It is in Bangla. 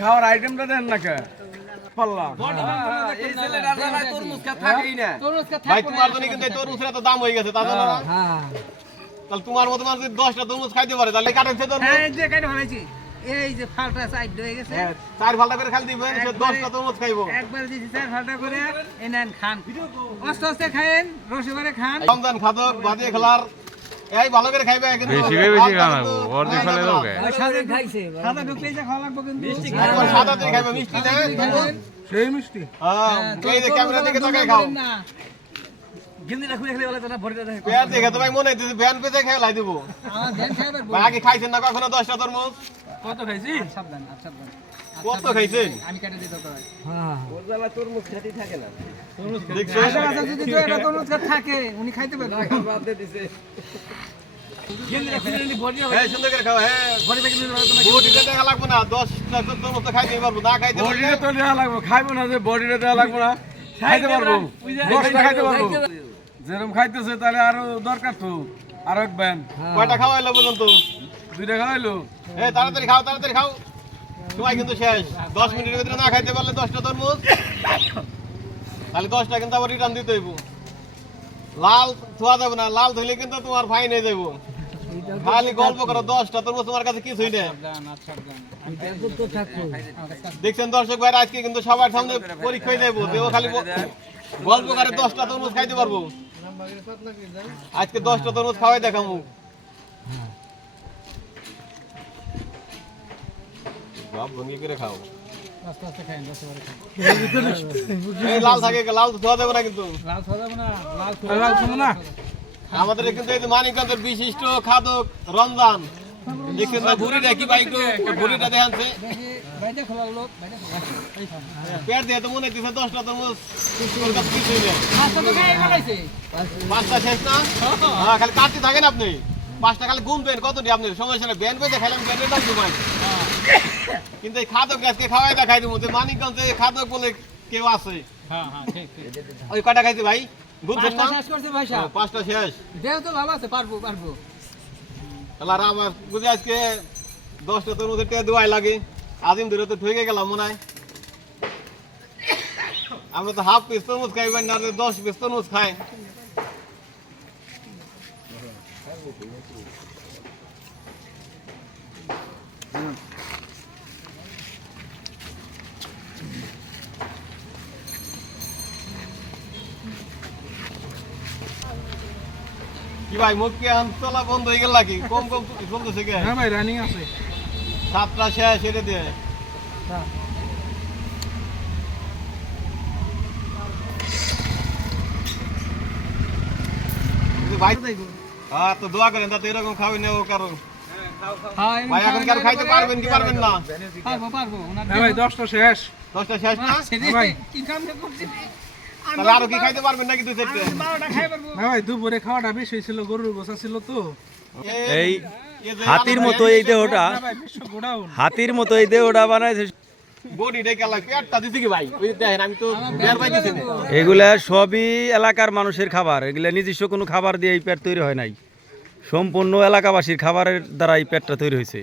খাওয়ার আইটেমটা দেন না কে পাল্লা এই ছেলেটার জ্বালায় তরমুজ খা থাকেই না। ভাই তোমার জন্য কিন্তু এই তরমুজের তো দাম হয়ে গেছে তা জানো না? তাহলে তোমার মতো মানুষ যদি 10টা তরমুজ খাইতে পারে তাহলে কাটেছে তরমুজ। এই যে কাটে ফেলেছি এই যে ফালটা সাইড হয়ে গেছে চার ফালটা করে খালি দিবেন সে 10টা তরমুজ খাইবো। একবার দিছি চার ফালটা করে এনেন খান আস্তে আস্তে খায়েন রসে করে খান রমজান খাদক বাদিয়ে খেলার এই ভালো করে খাইবে কিন্তু বেশি বেশি খাওয়াবো অর্ধে ফেলে দাও কে সাদা খাইছে সাদা ঢুকলেই যা খাওয়া লাগবে কিন্তু মিষ্টি এখন সাদা দিয়ে খাইবে মিষ্টি না সেই মিষ্টি হ্যাঁ এই যে ক্যামেরা দিকে তাকাই খাও গিন্দিটা খুলে খেলে বলে তো না ভরিটা দেখে। পেয়ার দেখে তো ভাই মনে হইতেছে ভ্যান পেতে খেয়ে লাই দেবো আমার ধ্যান খাবার ভাই আগে খাইছেন না কখনো 10টা তরমুজ কত খাইছি সাবধান সাবধান কত খাইছেন আমি কেটে দিতে পারি ওর জ্বালায় তরমুজ খেতেই থাকে না। দেখছেন আচ্ছা আচ্ছা যদি তো এটা তরমুজ থাকে উনি খাইতে পারবেন বাদ দিয়ে দিছে। গিন্দিটা খুলে নিলি ভরিয়া হ্যাঁ সুন্দর করে খাও হ্যাঁ ভরি বেগে নিলে তোমাকে বডিটা দেখা লাগবে না 10টা তরমুজ তো খাইতে পারবো না খাইতে পারলে বডিটা তো দেওয়া লাগবে খাইবো না যে বডিটা দেওয়া লাগবে না খাইতে পারবো 10টা খাইতে পারবো যেরকম খাইতেছে তাহলে আরো দরকার তো আরো এক ব্যান কয়টা খাওয়াইলো পর্যন্ত 2টা খাওয়াইলো এই তাড়াতাড়ি খাও সময় কিন্তু শেষ 10 মিনিটের ভিতরে না খাইতে পারলে 10টা তরমুজ তাহলে 10টা কিন্তু আবার রিটার্ন দিতে হইব লাল থোয়া যাবে না লাল ধুইলে কিন্তু তোমার ফাইন হয়ে যাইব খালি গল্প করো 10টা তরমুজ তোমার কাছে কিছুই নেই দেখছেন দর্শক ভাই আজকে কিন্তু সবার সামনে পরীক্ষায় দেবো দেবো খালি গল্প করে 10টা তরমুজ খাইতে পারবো আজকে 10টা তরমুজ খাওয়াই দেখাবো বাপ ভঙ্গি করে খাও আস্তে আস্তে খাইন রসে করে খান এই লাল থাকে লাল তো ধোয়া দেবো না কিন্তু লাল খাওয়া যাবে না লাল লাল খাবো না আমাদের কিন্তু এই যে মানিকগঞ্জের বিশিষ্ট খাদক রমজান দেখছেন না ভুড়িটা কি বাইক ভুড়িটা দেখাচ্ছে বাইরে খোলা লোক বাইরে এই খান পেট দিয়ে তো মনে হচ্ছে 10টা তরমুজ তোর কাছে কিছুই নেই আস্তে তো খাই ফেলাইছে 5টা শেষ না হ্যাঁ খালি কাটতে থাকেন আপনি 5টা খালি গুনবেন কতটি আপনি সমস্যা নেই ব্যান পেয়ে খাইলাম ব্যানের দাম জমাই কিন্তু এই খাদক গাছকে খাওয়াই দেখাই দেবো যে মানিকগঞ্জে খাদক বলে কেউ আছে হ্যাঁ হ্যাঁ ঠিক ঠিক ওই কটা খাইছে ভাই গুনছেন না শেষ করছে ভাই সাহেব 5টা শেষ দেহ তো ভালো আছে পারবো তাহলে আর আমার বুঝে আজকে 10টা তরমুজের টেয়া দেওয়াই লাগে আজিম ধরে তো ঠকে গেলাম মনে হয় আমরা তো হাফ পিস তরমুজ খাইবেন না 10 পিস তরমুজ খাই কি ভাই মুখ কি চলা বন্ধ হয়ে গেল নাকি কম কম চলতেছে কে হ্যাঁ ভাই রানিং আছে 7টা শেষ এটা দিয়ে ভাই হ্যাঁ তো দোয়া করেন তাতে এরকম খাওয়াই নেব কারণ হ্যাঁ ভাই এখন কারো খাইতে পারবেন কি পারবেন না পারবো ওনার হ্যাঁ ভাই 10টা শেষ 10টা শেষ না ভাই কি কাম করছি তাহলে আরো কি খাইতে পারবেন নাকি দুই চারটে 12টা খাই পারবো হ্যাঁ ভাই দুপুরে খাওয়াটা বেশি হয়েছিল গরুর গোছা ছিল তো এই হাতির মতো এই দেহটা ভাই বিশ্ব গোডাউন হাতির মতো এই দেহটা বানাইছে বডি ডে কেলা পেটটা দিছি কি ভাই ওই দেখেন আমি তো বের পাই দিছি না এগুলা সবই এলাকার মানুষের খাবার এগুলা নিজস্ব কোনো খাবার দিয়ে এই পেট তৈরি হয় নাই সম্পূর্ণ এলাকাবাসীর খাবারের দ্বারা এই পেটটা তৈরি হয়েছে